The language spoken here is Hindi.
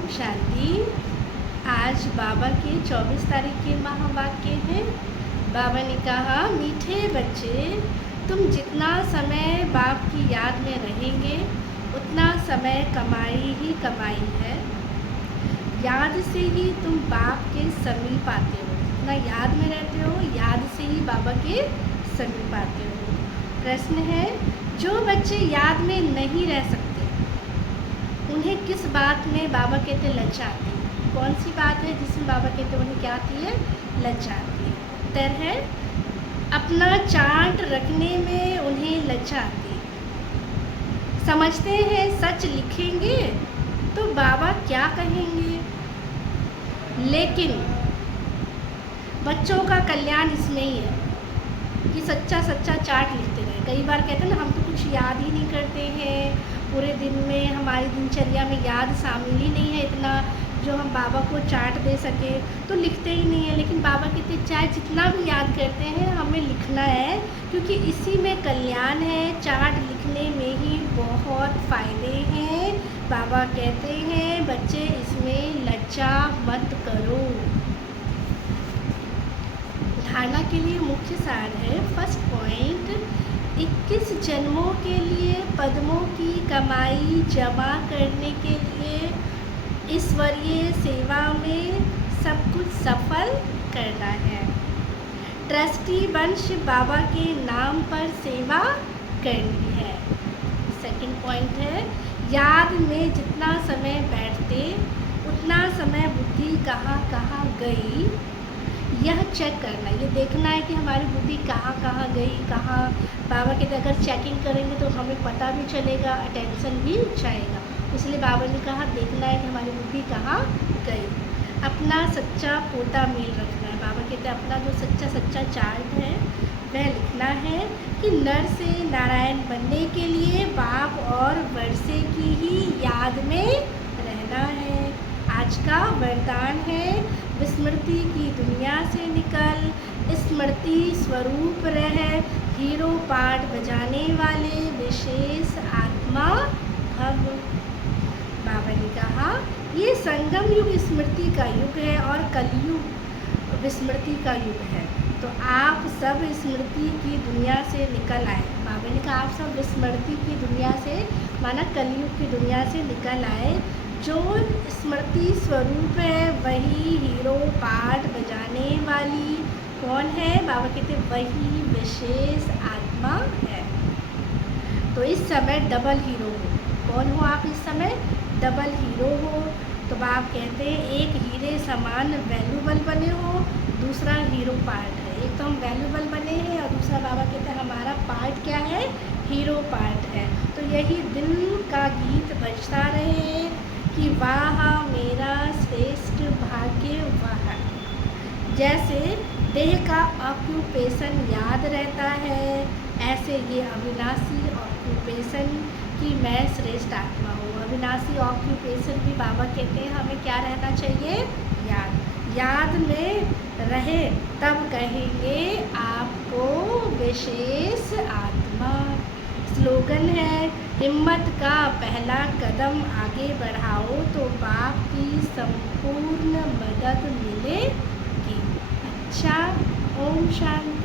ओम शांति। आज बाबा के 24 तारीख के महावाक्य हैं। बाबा ने कहा, मीठे बच्चे, तुम जितना समय बाप की याद में रहेंगे उतना समय कमाई ही कमाई है। याद से ही तुम बाप के समीप आते हो। जितना याद में रहते हो, याद से ही बाबा के समीप आते हो। प्रश्न है, जो बच्चे याद में नहीं रह सकते उन्हें किस बात में बाबा कहते लज्जा आती है? कौन सी बात है जिसमें बाबा कहते उन्हें क्या आती है? लज्जा आती है। उत्तर है, अपना चार्ट रखने में उन्हें लज्जा आती है। समझते हैं सच लिखेंगे तो बाबा क्या कहेंगे, लेकिन बच्चों का कल्याण इसमें ही है कि सच्चा सच्चा चार्ट लिखते रहे। कई बार कहते हैं ना, हम तो कुछ याद ही नहीं करते हैं, पूरे दिन में हमारी दिनचर्या में याद शामिल ही नहीं है इतना जो हम बाबा को चार्ट दे सके, तो लिखते ही नहीं है। लेकिन बाबा कहते चाहे जितना भी याद करते हैं हमें लिखना है, क्योंकि इसी में कल्याण है। चार्ट लिखने में ही बहुत फ़ायदे हैं। बाबा कहते हैं बच्चे इसमें लज्जा मत करो। धारणा के लिए मुख्य सार है। फर्स्ट पॉइंट, 21 जन्मों के लिए पद्मों की कमाई जमा करने के लिए ईश्वरीय सेवा में सब कुछ सफल करना है। ट्रस्टी वंश बाबा के नाम पर सेवा करनी है। सेकंड पॉइंट है, याद में जितना समय बैठते उतना समय बुद्धि कहाँ कहाँ गई यह चेक करना, ये देखना है कि हमारी बुद्धि कहाँ कहाँ गई, कहाँ। बाबा कहते अगर चेकिंग करेंगे तो हमें पता भी चलेगा, अटेंशन भी जाएगा। इसलिए बाबा ने कहा देखना है कि हमारी बुद्धि कहाँ गई। अपना सच्चा पोता मेल रखना है। बाबा कहते हैं अपना जो सच्चा सच्चा चार्ट है वह लिखना है कि नर से नारायण बनने के लिए बाप और वर्षे की ही याद में रहना है। आज का वरदान है, विस्मृति की दुनिया से निकल, स्मृति स्वरूप रह, हीरो पार्ट बजाने वाले विशेष आत्मा भव। बाबा ने कहा ये संगम युग स्मृति का युग है और कलयुग विस्मृति का युग है, तो आप सब स्मृति की दुनिया से निकल आए। बाबा ने कहा आप सब विस्मृति की दुनिया से, माना कलयुग की दुनिया से निकल आए। जो स्मृति स्वरूप है वही हीरो पार्ट बजाने वाली कौन है? बाबा कहते वही विशेष आत्मा है। तो इस समय डबल हीरो हो। कौन हो आप इस समय? डबल हीरो हो। तो बाप कहते हैं एक हीरे समान वैल्यूबल बने हो, दूसरा हीरो पार्ट है। एक तो हम वैल्यूबल बने हैं और दूसरा बाबा कहते हैं हमारा पार्ट क्या है? हीरो पार्ट है। तो यही दिल का गीत बजता रहे कि वाह मेरा श्रेष्ठ भाग्य वाह। जैसे देह का ऑक्यूपेशन याद रहता है, ऐसे ये अविनाशी ऑक्यूपेशन कि मैं श्रेष्ठ आत्मा हूँ। अविनाशी ऑक्यूपेशन भी बाबा कहते हैं हमें क्या रहना चाहिए? याद। याद में रहे तब कहेंगे आपको विशेष आत्मा। स्लोगन है, हिम्मत का पहला कदम आगे बढ़ाओ तो बाप की संपूर्ण मदद मिलेगी। अच्छा, ओम शांति।